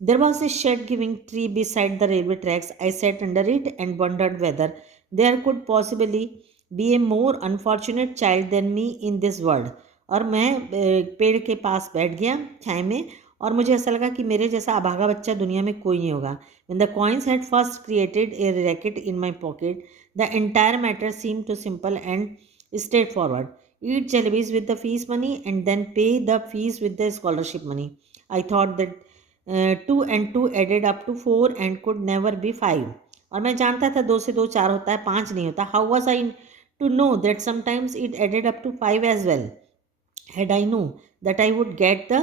There was a shed giving tree beside the railway tracks. I sat under it and wondered whether there could possibly be a more unfortunate child than me in this world. और मैं पेड़ के पास बैठ गया छाए में, और मुझे ऐसा लगा कि मेरे जैसा अभागा बच्चा दुनिया में कोई नहीं होगा. When the coins had first created a racket in my pocket, the entire matter seemed too simple and straightforward. Eat jalebis with the fees money and then pay the fees with the scholarship money. I thought that 2 and 2 added up to 4 and could never be 5. और मैं जानता था 2 से 2 4 होता है, 5 नहीं होता. How was I to know that sometimes it added up to 5 as well? Had I known that I would get the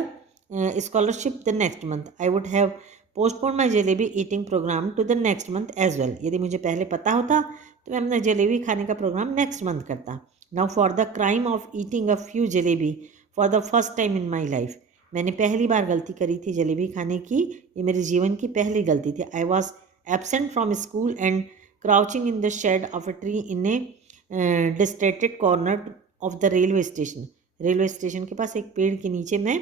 scholarship the next month, I would have postponed my jalebi eating program to the next month as well. यदि मुझे पहले पता होता तो मैं अपना जलेबी खाने का प्रोग्राम नेक्स्ट मंथ करता. Now for the crime of eating a few jalebi for the first time in my life. मैंने पहली बार गलती करी थी जलेबी खाने की. ये मेरे जीवन की पहली गलती थी. I was absent from school and crouching in the shed of a tree in a distracted corner of the railway station. Railway station के पास एक पेड़ के नीचे मैं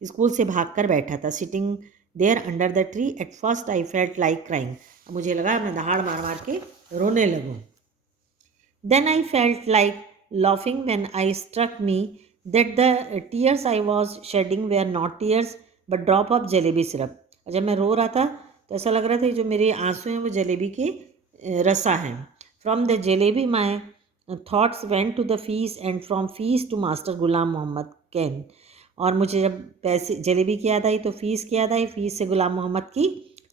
स्कूल से भागकर बैठा था. Sitting there under the tree at first I felt like crying. मुझे लगा मैं दहाड़ मार मार के रोने लगूं. Then I felt like laughing when I struck me that the tears I was shedding were not tears but drop of jalebi syrup. और जब मैं रो रहा था तो ऐसा लग रहा था कि जो मेरे आंसू हैं वो जलेबी के रसा हैं. From the jalebi my thoughts went to the fees and from fees to master Ghulam Mohammad cane. और मुझे जब पैसे जलेबी की याद आई तो फीस की याद आई, फीस से गुलाम मोहम्मद की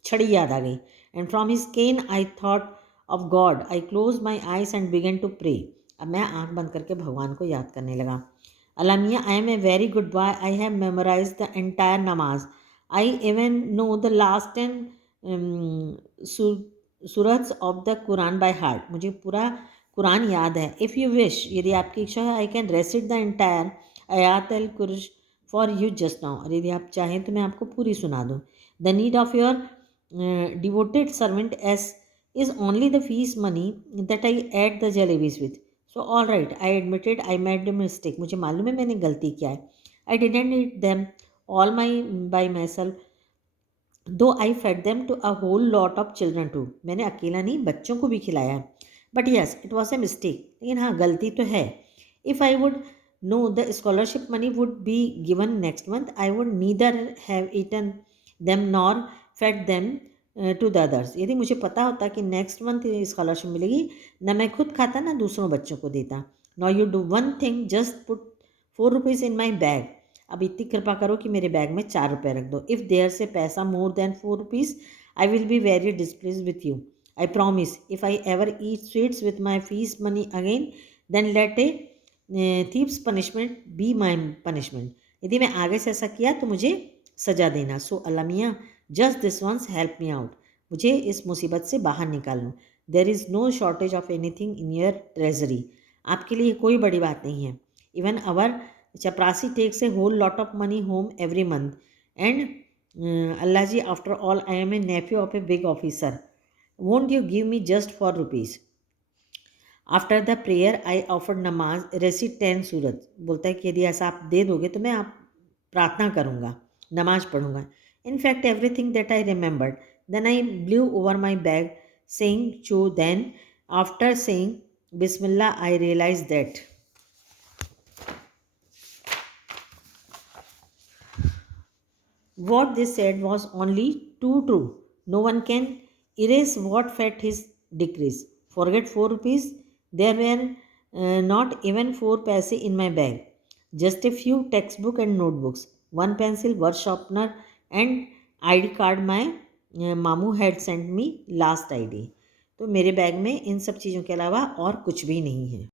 छड़ी याद आ गई. And from his cane I thought of God. I close my eyes and began to pray. अब मैं आंख बंद करके भगवान को याद करने लगा. अलामिया, I am a very good boy. I have memorize the entire namaz. I even know the last 10 सूरत्स of the Quran by heart. मुझे पूरा कुरान याद है. इफ़ यू विश, यदि आपकी इच्छा है, आई कैन रेसिट द एंटायर आयात अल कुर्श फॉर यू जस्ट नाउ. और यदि आप चाहें तो मैं आपको पूरी सुना दूँ. The need of your devoted servant S is only the fees money that I ate the jalebis with. So all right, I admitted I made a mistake. मुझे मालूम है मैंने गलती किया है. I didn't eat them all by myself, though I fed them to a whole lot of children too. मैंने अकेला नहीं बच्चों को भी खिलाया. But yes, it was a mistake. लेकिन हाँ, गलती तो है. If I would know the scholarship money would be given next month, I would neither have eaten them nor fed them to the others. यदि मुझे पता होता कि नेक्स्ट मंथ स्कॉलरशिप मिलेगी, ना मैं खुद खाता ना दूसरों बच्चों को देता. Now you do one thing, just put 4 rupees in my bag. अब इतनी कृपा करो कि मेरे बैग में 4 रुपये रख दो. If there say paisa more than 4 rupees, I will be very displease with you. I promise if I ever eat sweets with my fees money again, then let a thief's punishment be my punishment. यदि मैं आगे से ऐसा किया तो मुझे सजा देना. So Allah just this once help me out. मुझे इस मुसीबत से बाहर निकाल लो. There is no shortage of anything in your treasury. आपके लिए कोई बड़ी बात नहीं है. Even our chaprasi takes a whole lot of money home every month. And Allah ji, after all I am a nephew of a big officer. Won't you give me just 4 rupees. After the prayer I offered namaz recite 10 सूरत. बोलता है कि यदि ऐसा आप दे दोगे तो मैं आप प्रार्थना करूँगा, नमाज पढ़ूँगा. In fact, everything that I remembered. Then I blew over my bag, saying Chu. Then, after saying Bismillah, I realized that what they said was only too true. No one can erase what fate his decrees. Forget 4 rupees. There were not even 4 paise in my bag. Just a few textbook and notebooks, one pencil, one sharpener, and ID card my मामू had sent me last ID. तो मेरे bag में इन सब चीज़ों के अलावा और कुछ भी नहीं है.